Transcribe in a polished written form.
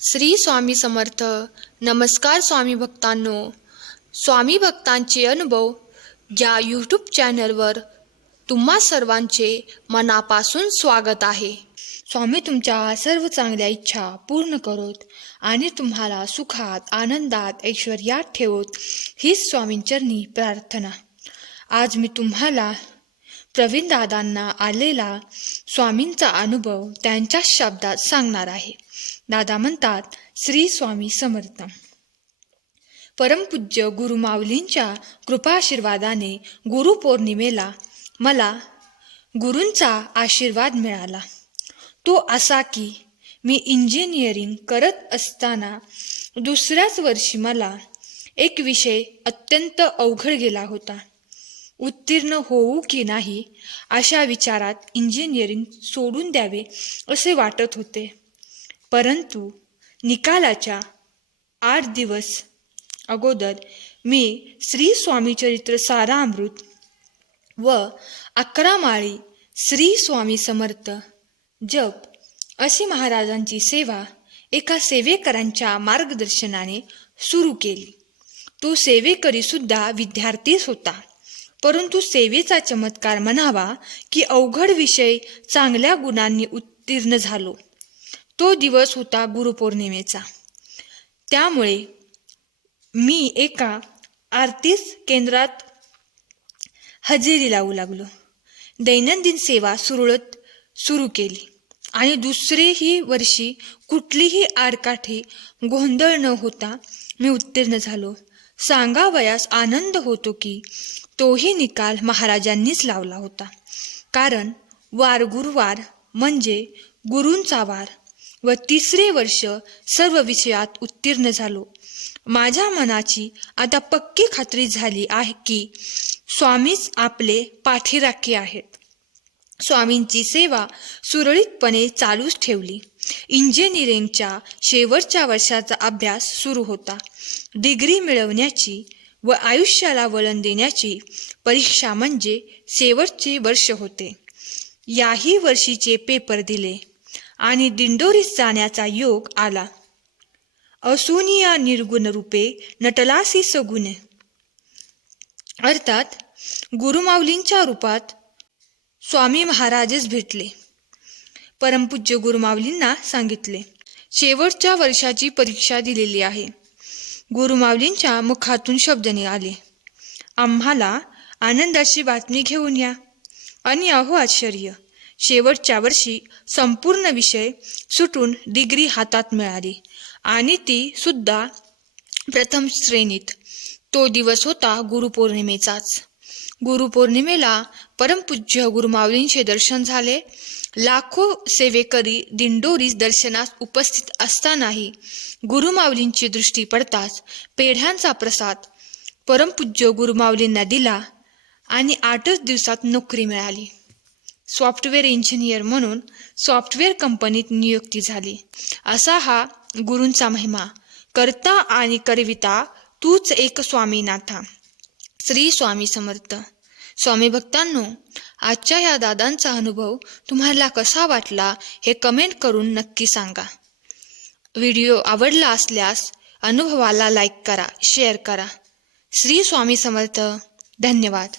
श्री स्वामी समर्थ. नमस्कार स्वामी भक्तांनो. स्वामी भक्तांचे अनुभव या यूट्यूब चॅनलवर तुम्हा सर्वांचे मनापासून स्वागत आहे. स्वामी तुमच्या सर्व चांगल्या इच्छा पूर्ण करोत आणि तुम्हाला सुखात, आनंदात, ऐश्वर्यात ठेवोत, हीच स्वामींचरणी प्रार्थना. आज मी तुम्हाला प्रवीण दादांना आलेला स्वामींचा अनुभव त्यांच्या शब्दात सांगणार आहे. दादा म्हणतात, श्री स्वामी समर्थ. परमपूज्य गुरुमाऊलींच्या कृपाशीर्वादाने गुरुपौर्णिमेला मला गुरूंचा आशीर्वाद मिळाला. तो असा की मी इंजिनिअरिंग करत असताना दुसऱ्याच वर्षी मला एक विषय अत्यंत अवघड गेला होता. उत्तीर्ण होऊ की नाही अशा विचारात इंजिनिअरिंग सोडून द्यावे असे वाटत होते. परंतु निकालाच्या 8 दिवस अगोदर मी श्री स्वामी चरित्र सारामृत व 11 माळी श्री स्वामी समर्थ जप अशी महाराजांची सेवा एका सेवेकरांच्या मार्गदर्शनाने सुरू केली. तो सेवेकरी सुद्धा विद्यार्थीच होता. परंतु सेवेचा चमत्कार म्हणावा की अवघड विषय चांगल्या गुणांनी उत्तीर्ण झालो. तो दिवस होता गुरुपौर्णिमेचा. त्यामुळे मी एका आरती केंद्रात हजेरी लावू लागलो. दैनंदिन सेवा सुरळीत सुरू केली आणि दुसरेही वर्षी कुठलीही आडकाठी गोंधळ न होता मी उत्तीर्ण झालो. सांगावयास आनंद होतो की तोही निकाल महाराजांनीच लावला होता. कारण वार गुरुवार म्हणजे गुरूंचा वार व तिसरे वर्ष सर्व विषयात उत्तीर्ण झालो. माझ्या मनाची आता पक्की खात्री झाली आहे की स्वामीच आपले पाठीराखे आहेत. स्वामींची सेवा सुरळीतपणे चालूच ठेवली. इंजिनिअरिंगच्या शेवटच्या वर्षाचा अभ्यास सुरू होता. डिग्री मिळवण्याची व आयुष्याला वळण देण्याची परीक्षा म्हणजे शेवटचे वर्ष होते. याही वर्षीचे पेपर दिले आणि दिंडोरीत जाण्याचा योग आला. असुनिया निर्गुण रूपे नटलासी सगुण, अर्थात गुरुमाऊलींच्या रूपात स्वामी महाराजच भेटले. परमपूज्य गुरुमाऊलींना सांगितले, शेवटच्या वर्षाची परीक्षा दिलेली आहे. गुरुमाऊलींच्या मुखातून शब्द निघाले, आम्हाला आनंदाची बातमी घेऊन या. आणि अहो आश्चर्य, शेवटच्या वर्षी संपूर्ण विषय सुटून डिग्री हातात मिळाली आणि ती सुद्धा प्रथम श्रेणीत. तो दिवस होता गुरुपौर्णिमेचाच. गुरुपौर्णिमेला परमपूज्य गुरुमाऊलींचे दर्शन झाले. लाखो सेवेकरी दिंडोरीस दर्शनास उपस्थित असतानाही गुरुमाऊलींची दृष्टी पडताच पेढ्यांचा प्रसाद परमपूज्य गुरुमाऊलींना दिला आणि 8च दिवसात नोकरी मिळाली. सॉफ्टवेअर इंजिनियर म्हणून सॉफ्टवेअर कंपनीत नियुक्ती झाली. असा हा गुरूंचा महिमा. करता आणि करविता तूच एक स्वामीनाथा. श्री स्वामी समर्थ. स्वामी भक्तांनो, आजच्या या दादांचा अनुभव तुम्हाला कसा वाटला हे कमेंट करून नक्की सांगा. व्हिडिओ आवडला असल्यास अनुभवाला लाईक करा, शेअर करा. श्री स्वामी समर्थ. धन्यवाद.